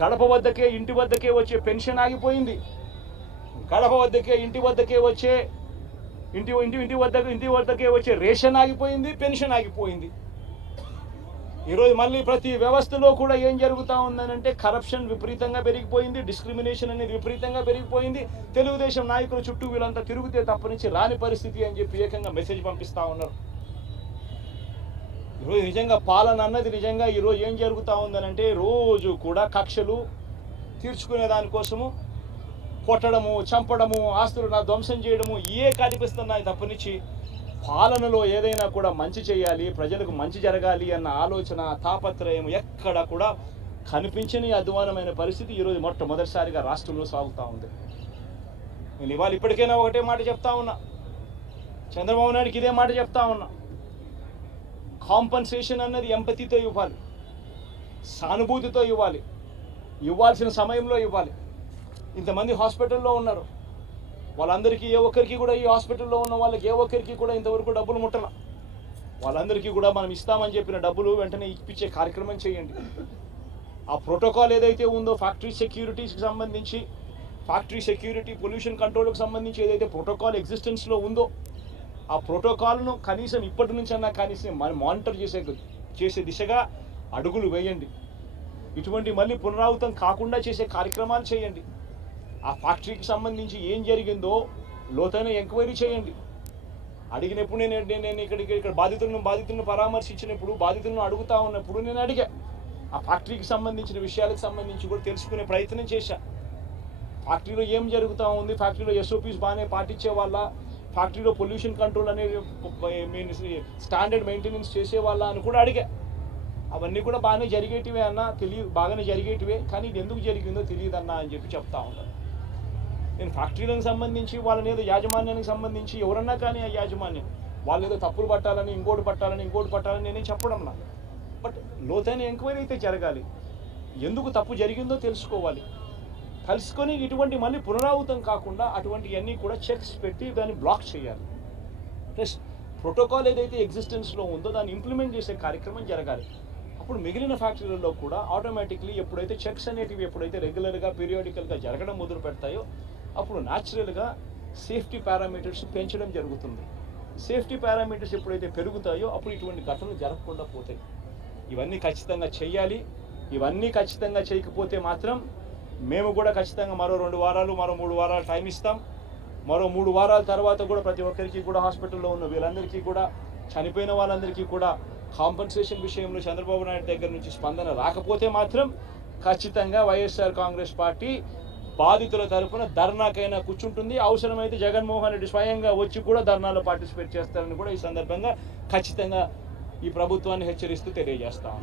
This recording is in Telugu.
గడప వద్దకే ఇంటి వద్దకే వచ్చే పెన్షన్ ఆగిపోయింది. గడప వద్దకే ఇంటి వద్దకే వచ్చే ఇంటి వద్దకే వచ్చే రేషన్ ఆగిపోయింది, పెన్షన్ ఆగిపోయింది. ఈరోజు మళ్ళీ ప్రతి వ్యవస్థలో కూడా ఏం జరుగుతూ ఉందనంటే కరప్షన్ విపరీతంగా పెరిగిపోయింది, డిస్క్రిమినేషన్ అనేది విపరీతంగా పెరిగిపోయింది. తెలుగుదేశం నాయకుల చుట్టూ వీళ్ళంతా తిరిగితే తప్ప నుంచి రాని పరిస్థితి అని చెప్పి ఏకంగా మెసేజ్ పంపిస్తూ ఉన్నారు. ఈరోజు నిజంగా పాలన అన్నది నిజంగా ఈరోజు ఏం జరుగుతూ ఉందనంటే రోజు కూడా కక్షలు తీర్చుకునే దానికోసము కొట్టడము, చంపడము, ఆస్తులు ధ్వంసం చేయడము కనిపిస్తున్నాయి తప్పనిచ్చి పాలనలో ఏదైనా కూడా మంచి చేయాలి, ప్రజలకు మంచి జరగాలి అన్న ఆలోచన, తాపత్రయం ఎక్కడ కూడా కనిపించని అధ్వానమైన పరిస్థితి ఈరోజు మొట్టమొదటిసారిగా రాష్ట్రంలో సాగుతూ ఉంది. నేను ఇవాళ ఇప్పటికైనా ఒకటే మాట చెప్తా ఉన్నా, చంద్రబాబు నాయుడుకి ఇదే మాట చెప్తా ఉన్నా. కాంపన్సేషన్ అన్నది ఎంపతితో ఇవ్వాలి, సానుభూతితో ఇవ్వాలి, ఇవ్వాల్సిన సమయంలో ఇవ్వాలి. ఇంతమంది హాస్పిటల్లో ఉన్నారు, వాళ్ళందరికీ ఏ ఒక్కరికి కూడా ఈ హాస్పిటల్లో ఉన్న వాళ్ళకి ఏ ఒక్కరికి కూడా ఇంతవరకు డబ్బులు ముట్టల. వాళ్ళందరికీ కూడా మనం ఇస్తామని చెప్పిన డబ్బులు వెంటనే ఇప్పించే కార్యక్రమం చేయండి. ఆ ప్రోటోకాల్ ఏదైతే ఉందో ఫ్యాక్టరీ సెక్యూరిటీస్కి సంబంధించి, ఫ్యాక్టరీ సెక్యూరిటీ, పొల్యూషన్ కంట్రోల్కి సంబంధించి ఏదైతే ప్రోటోకాల్ ఎగ్జిస్టెన్స్లో ఉందో ఆ ప్రోటోకాల్ను కనీసం ఇప్పటి నుంచి అన్నా కనీసం మానిటర్ చేసే దిశగా అడుగులు వేయండి. ఇటువంటి మళ్ళీ పునరావృతం కాకుండా చేసే కార్యక్రమాలు చేయండి. ఆ ఫ్యాక్టరీకి సంబంధించి ఏం జరిగిందో లోతైన ఎంక్వైరీ చేయండి. అడిగినప్పుడు నేను ఇక్కడ బాధితులను పరామర్శించినప్పుడు, బాధితులను అడుగుతా ఉన్నప్పుడు నేను అడిగా, ఆ ఫ్యాక్టరీకి సంబంధించిన విషయాలకు సంబంధించి కూడా తెలుసుకునే ప్రయత్నం చేశా. ఫ్యాక్టరీలో ఏం జరుగుతూ ఉంది, ఫ్యాక్టరీలో SOPs బాగానే పాటించే వాళ్ళ, ఫ్యాక్టరీలో పొల్యూషన్ కంట్రోల్ అనేది స్టాండర్డ్ మెయింటెనెన్స్ చేసే వాళ్ళ అని కూడా అడిగా. అవన్నీ కూడా బాగానే జరిగేటివే అన్న, బాగానే జరిగేటివే, కానీ ఇది ఎందుకు జరిగిందో తెలియదన్నా అని చెప్పి చెప్తా ఉన్నాను. నేను ఫ్యాక్టరీలకు సంబంధించి వాళ్ళని ఏదో యాజమాన్యానికి సంబంధించి ఎవరన్నా కానీ ఆ యాజమాన్యం వాళ్ళు ఏదో తప్పులు పట్టాలని ఇంకోటి పట్టాలని నేనేం చెప్పడం నా. బట్ లోతైన ఎంక్వైరీ అయితే జరగాలి, ఎందుకు తప్పు జరిగిందో తెలుసుకోవాలి, తెలుసుకొని ఇటువంటి మళ్ళీ పునరావృతం కాకుండా అటువంటివన్నీ కూడా చెక్స్ పెట్టి దాన్ని బ్లాక్ చేయాలి. ప్లస్ ప్రోటోకాల్ ఏదైతే ఎగ్జిస్టెన్స్లో ఉందో దాన్ని ఇంప్లిమెంట్ చేసే కార్యక్రమం జరగాలి. అప్పుడు మిగిలిన ఫ్యాక్టరీలలో కూడా ఆటోమేటిక్లీ ఎప్పుడైతే చెక్స్ అనేటివి ఎప్పుడైతే రెగ్యులర్గా పీరియాడికల్గా జరగడం మొదలు పెడతాయో అప్పుడు న్యాచురల్గా సేఫ్టీ పారామీటర్స్ పెంచడం జరుగుతుంది. సేఫ్టీ పారామీటర్స్ ఎప్పుడైతే పెరుగుతాయో అప్పుడు ఇటువంటి ఘటనలు జరగకుండా పోతాయి. ఇవన్నీ ఖచ్చితంగా చేయాలి. ఇవన్నీ ఖచ్చితంగా చేయకపోతే మాత్రం మేము కూడా ఖచ్చితంగా మరో 2 వారాలు, మరో 3 వారాలు టైం ఇస్తాం. మరో 3 వారాల తర్వాత కూడా ప్రతి ఒక్కరికి కూడా హాస్పిటల్లో ఉన్న వీళ్ళందరికీ కూడా, చనిపోయిన వాళ్ళందరికీ కూడా కాంపన్సేషన్ విషయంలో చంద్రబాబు నాయుడు దగ్గర నుంచి స్పందన రాకపోతే మాత్రం ఖచ్చితంగా వైఎస్ఆర్ కాంగ్రెస్ పార్టీ బాధితుల తరఫున ధర్నాకైనా కూర్చుంటుంది. అవసరమైతే జగన్మోహన్ రెడ్డి స్వయంగా వచ్చి కూడా ధర్నాలో పార్టిసిపేట్ చేస్తారని కూడా ఈ సందర్భంగా ఖచ్చితంగా ఈ ప్రభుత్వాన్ని హెచ్చరిస్తూ తెలియజేస్తాం.